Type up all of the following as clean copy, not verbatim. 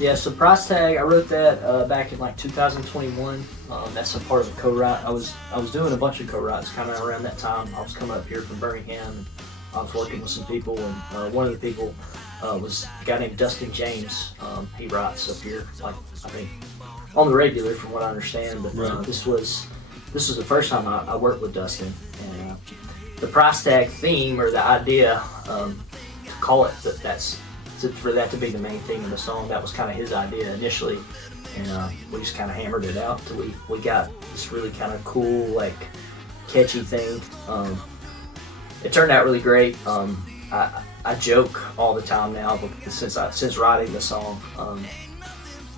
Yeah, so Price Tag, I wrote that back in like 2021. That's a part of a co-write. I was doing a bunch of co-writes kind of around that time. I was coming up here from Birmingham, and I was working with some people, and one of the people was a guy named Dustin James. He writes up here, like I think on the regular, from what I understand. But Right. this was the first time I worked with Dustin, and the Price Tag theme or the idea to call it for that to be the main theme of the song. That was kind of his idea initially, and we just kind of hammered it out till we got this really kind of cool, like catchy thing. It turned out really great. I joke all the time now, but since writing the song,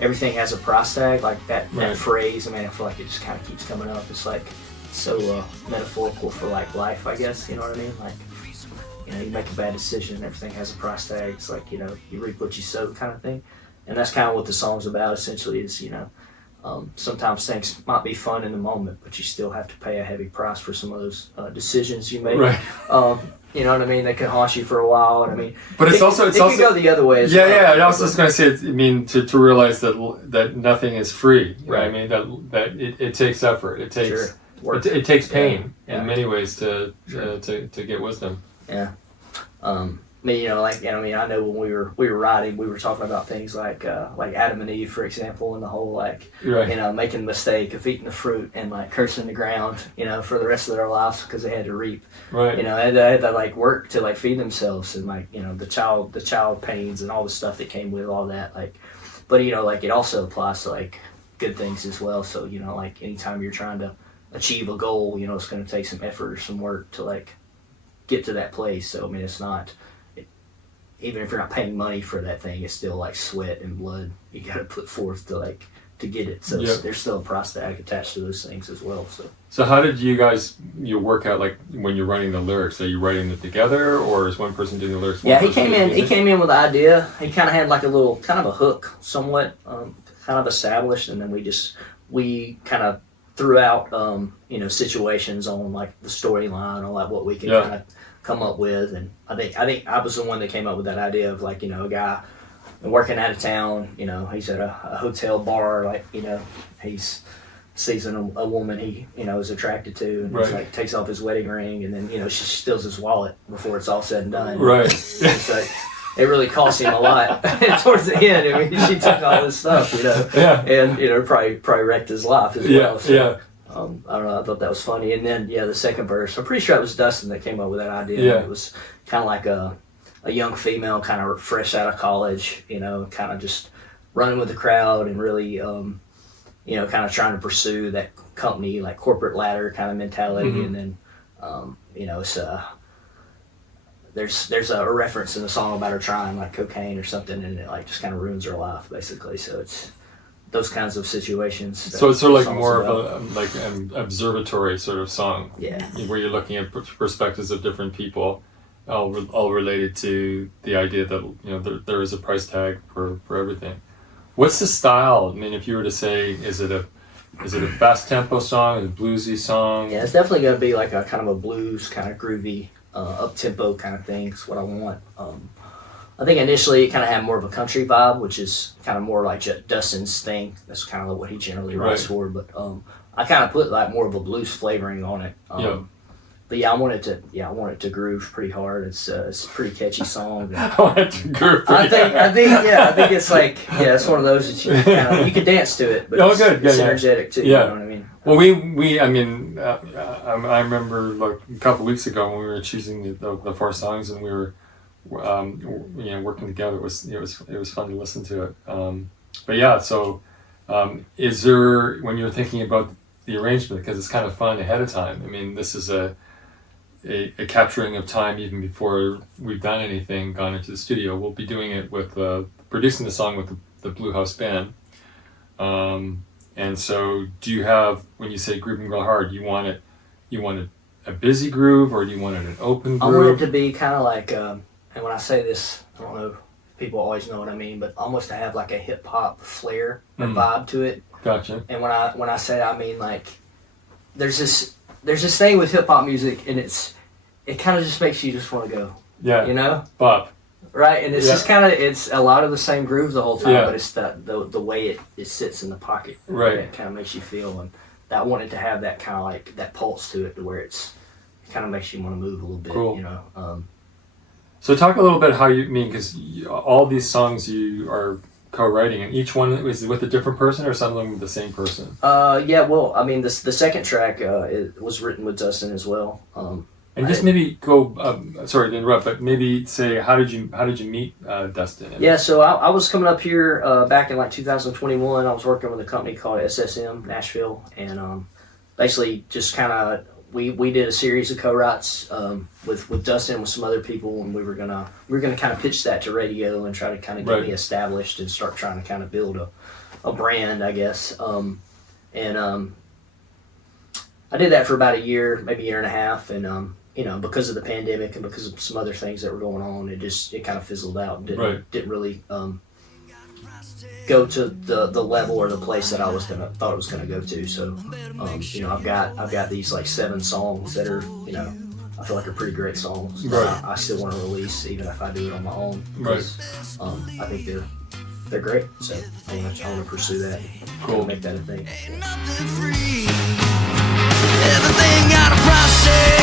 everything has a price tag, like that phrase. I mean, I feel like it just kind of keeps coming up. It's like so metaphorical for like life, I guess. You know what I mean? Like, you know, you make a bad decision, everything has a price tag. It's like, you know, you reap what you sow kind of thing. And that's kind of what the song's about, essentially, is, you know, sometimes things might be fun in the moment, but you still have to pay a heavy price for some of those decisions you make. Right. You know what I mean? They can haunt you for a while. And I mean, but it could go the other way as well. Yeah. I was just going to say, I mean, to realize that nothing is free. Right. I mean, that it takes effort. It takes work. It takes pain in many ways to get wisdom. Yeah. I mean, you know, like, I mean, I know when we were writing, we were talking about things like Adam and Eve, for example, and the whole, like, you know, making the mistake of eating the fruit and like cursing the ground, you know, for the rest of their lives because they had to reap. Right. You know, and they had to like work to like feed themselves, and like, you know, the child pains and all the stuff that came with all that. Like, but you know, like, it also applies to like good things as well. So, you know, like, anytime you're trying to achieve a goal, you know, it's going to take some effort or some work to like get to that place. So I mean, it's not, even if you're not paying money for that thing, it's still like sweat and blood you got to put forth to get it. So there's still a price tag attached to those things as well. So how did you guys work out, like, when you're writing the lyrics? Are you writing it together, or is one person doing the lyrics? Yeah, he came in with the idea. He kind of had like a little kind of a hook, somewhat kind of established, and then we kind of threw out you know, situations on like the storyline or like what we could kind of come up with. And I think I was the one that came up with that idea of, like, you know, a guy working out of town, you know, he's at a hotel bar, like, you know, he's sees a woman he, you know, is attracted to, and he's like, takes off his wedding ring, and then, you know, she steals his wallet before it's all said and done. Right. It's like, it really cost him a lot towards the end. I mean, she took all this stuff, you know, and, you know, probably wrecked his life as well. So, I don't know, I thought that was funny. And then, the second verse, I'm pretty sure it was Dustin that came up with that idea. Yeah. It was kind of like a young female, kind of fresh out of college, you know, kind of just running with the crowd and really, you know, kind of trying to pursue that company, like, corporate ladder kind of mentality. Mm-hmm. And then, you know, it's there's a reference in the song about her trying like cocaine or something, and it like just kind of ruins her life, basically. So it's those kinds of situations. So it's sort of like more of an observatory sort of song. Yeah. Where you're looking at perspectives of different people, all related to the idea that, you know, there is a price tag for everything. What's the style? I mean, if you were to say, is it a fast tempo song, a bluesy song? Yeah, it's definitely going to be like a kind of a blues, kind of groovy, up tempo kind of thing. Is what I want. I think initially it kind of had more of a country vibe, which is kind of more like Dustin's thing. That's kind of what he generally writes for. But I kind of put like more of a blues flavoring on it. But yeah, I want it to groove pretty hard. It's a pretty catchy song. I want it to groove pretty hard. I think it's like, it's one of those that you can dance to it, but it's energetic too. Yeah. You know what I mean? Well, I remember like a couple of weeks ago when we were choosing the 4 songs, and we were you know, working together. It was fun to listen to it. But yeah, so is there, when you're thinking about the arrangement, because it's kind of fun ahead of time, I mean, this is a capturing of time even before we've done anything, gone into the studio. We'll be doing it with producing the song with the Blue House Band. And so, do you have, when you say groove and go hard, you want it a busy groove, or do you want it an open groove? I want it to be kind of like, and when I say this, I don't know if people always know what I mean, but almost to have like a hip hop flair or vibe to it. Gotcha. And when I say that, I mean, like, there's this thing with hip hop music, and it kind of just makes you just want to go. Yeah. You know? Bop. Right, and it's Yeah. just kind of, it's a lot of the same grooves the whole time, Yeah. but it's the way it sits in the pocket. Right. It kind of makes you feel, and I wanted to have that kind of like that pulse to it, to where it kind of makes you want to move a little bit. Cool. You know. So talk a little bit how you mean, because all these songs you are co-writing, and each one is with a different person, or some of them with the same person. Yeah. Well, I mean, the second track it was written with Dustin as well. And just maybe go. Sorry to interrupt, but maybe say how did you meet Dustin? Yeah, so I was coming up here back in like 2021. I was working with a company called SSM Nashville, and basically just kind of we did a series of co-writes with Dustin, with some other people, and we were gonna kind of pitch that to radio and try to kind of get Right. me established and start trying to kind of build a brand, I guess. I did that for about a year, maybe a year and a half, and you know, because of the pandemic and because of some other things that were going on, it kind of fizzled out and didn't really go to the level or the place that I thought it was gonna go to. So you know, I've got these like 7 songs that are, you know, I feel like are pretty great songs that Right. I still want to release even if I do it on my own. Right. Because, I think they're great. So I want to pursue that. Cool. And make that a thing. Ain't nothing free. Everything got a process.